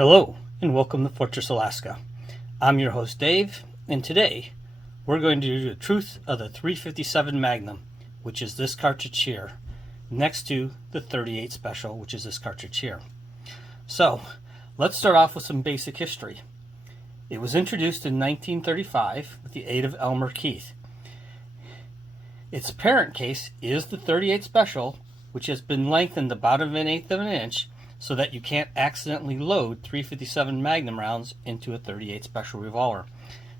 Hello, and welcome to Fortress Alaska. I'm your host Dave, and today we're going to do the truth of the 357 Magnum, which is this cartridge here, next to the 38 Special, which is this cartridge here. So, let's start off with some basic history. It was introduced in 1935 with the aid of Elmer Keith. Its parent case is the 38 Special, which has been lengthened about 1/8 of an inch so that you can't accidentally load 357 Magnum rounds into a 38 Special revolver.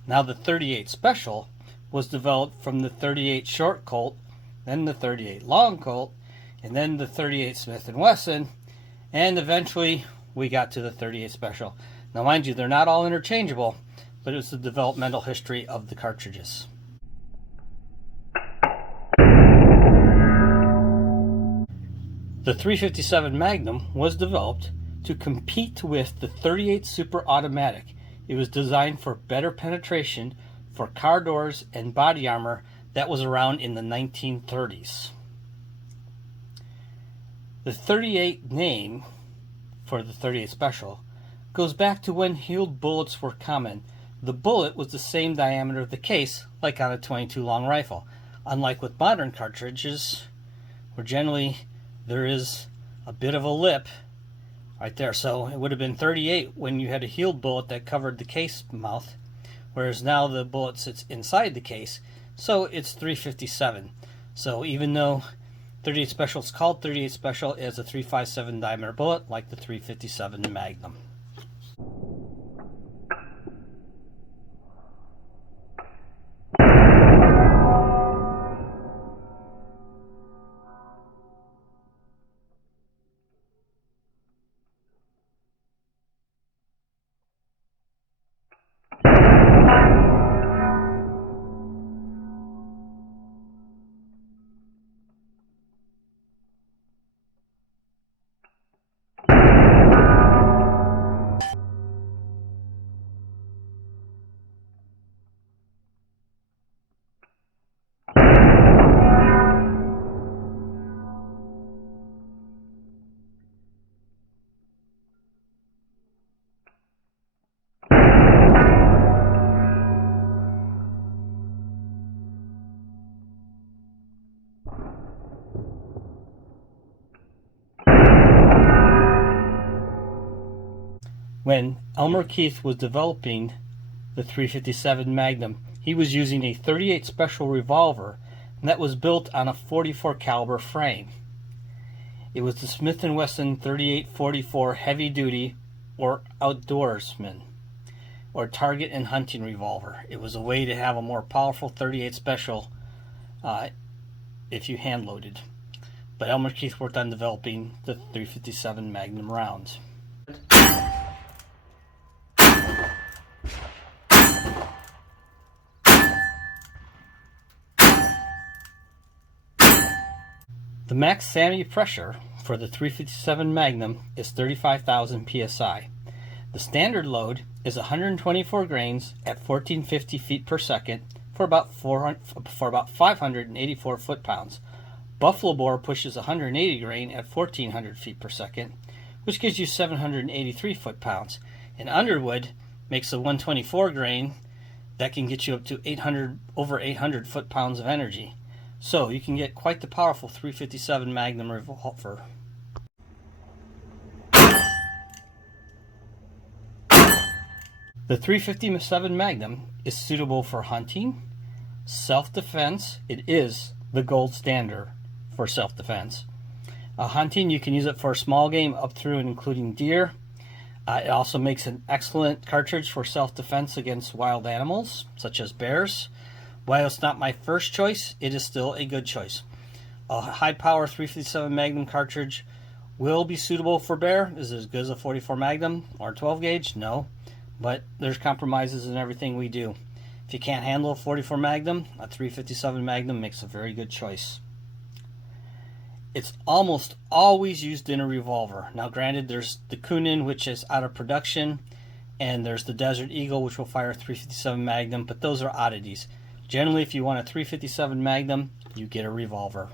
Now the 38 Special was developed from the 38 Short Colt, then the 38 Long Colt, and then the 38 Smith & Wesson, and eventually we got to the 38 Special. Now mind you, they're not all interchangeable, but it's the developmental history of the cartridges. The 357 Magnum was developed to compete with the 38 Super Automatic. It was designed for better penetration for car doors and body armor that was around in the 1930s. The 38 name for the 38 Special goes back to when heeled bullets were common. The bullet was the same diameter of the case, like on a .22 long rifle. Unlike with modern cartridges, where generally there is a bit of a lip right there. So it would have been 38 when you had a heeled bullet that covered the case mouth, whereas now the bullet sits inside the case, so it's 357. So even though 38 Special is called 38 Special, it has a 357 diameter bullet like the 357 Magnum. When Elmer Keith was developing the 357 Magnum, he was using a 38 Special revolver that was built on a .44 caliber frame. It was the Smith & Wesson 38-44 heavy duty or outdoorsman or target and hunting revolver. It was a way to have a more powerful 38 Special if you hand loaded. But Elmer Keith worked on developing the 357 Magnum rounds. The max sanity pressure for the 357 Magnum is 35,000 psi. The standard load is 124 grains at 1450 feet per second for about 584 foot-pounds. Buffalo Bore pushes 180 grain at 1400 feet per second, which gives you 783 foot-pounds. And Underwood makes a 124 grain that can get you up to over 800 foot-pounds of energy. So you can get quite the powerful 357 Magnum revolver. The 357 Magnum is suitable for hunting, self-defense. It is the gold standard for self-defense. Hunting, you can use it for small game up through and including deer. It also makes an excellent cartridge for self-defense against wild animals, such as bears. While it's not my first choice, it is still a good choice. A high-power 357 Magnum cartridge will be suitable for bear. Is it as good as a .44 Magnum or 12 gauge? No, but there's compromises in everything we do. If you can't handle a .44 Magnum, a 357 Magnum makes a very good choice. It's almost always used in a revolver. Now granted, there's the Kunin, which is out of production, and there's the Desert Eagle, which will fire a 357 Magnum, but those are oddities. Generally, if you want a 357 Magnum, you get a revolver.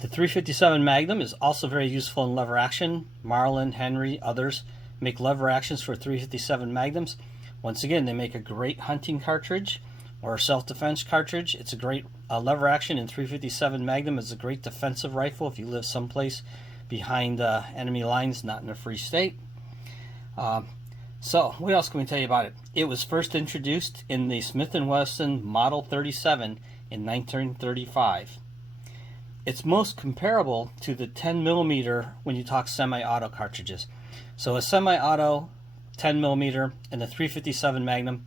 The 357 Magnum is also very useful in lever action. Marlin, Henry, others make lever actions for 357 Magnums. Once again, they make a great hunting cartridge or self-defense cartridge. It's a great lever action in 357 Magnum. It's a great defensive rifle if you live someplace behind enemy lines, not in a free state. So what else can we tell you about it? It was first introduced in the Smith & Wesson Model 37 in 1935. It's most comparable to the 10mm when you talk semi-auto cartridges. So a semi-auto 10mm and the 357 Magnum,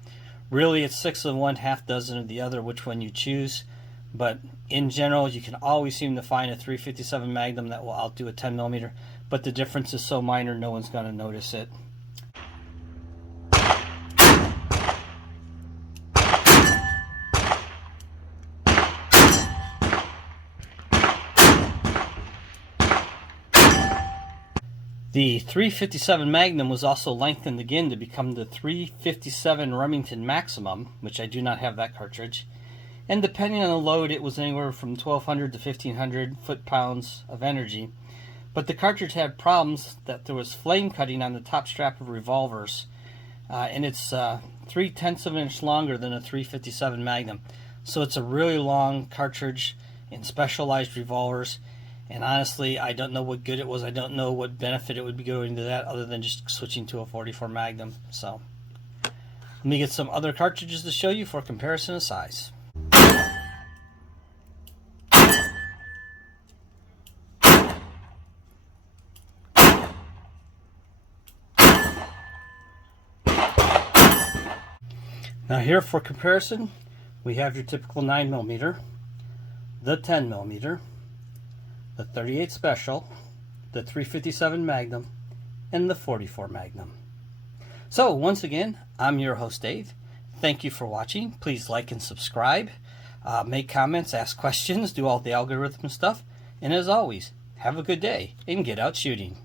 really it's 6 of one, half dozen of the other, which one you choose. But in general, you can always seem to find a 357 Magnum that will outdo a 10mm, but the difference is so minor no one's going to notice it. The 357 Magnum was also lengthened again to become the 357 Remington Maximum, which I do not have that cartridge. And depending on the load, it was anywhere from 1,200 to 1,500 foot-pounds of energy. But the cartridge had problems that there was flame cutting on the top strap of revolvers. And it's 3/10 of an inch longer than a 357 Magnum. So it's a really long cartridge in specialized revolvers. And honestly, I don't know what good it was. I don't know what benefit it would be going to that other than just switching to a 44 Magnum. So let me get some other cartridges to show you for comparison of size. Now here for comparison, we have your typical 9mm, the 10mm, the 38 Special, the 357 Magnum, and the 44 Magnum. So once again, I'm your host Dave. Thank you for watching. Please like and subscribe, make comments, ask questions, do all the algorithm stuff, and as always, have a good day and get out shooting.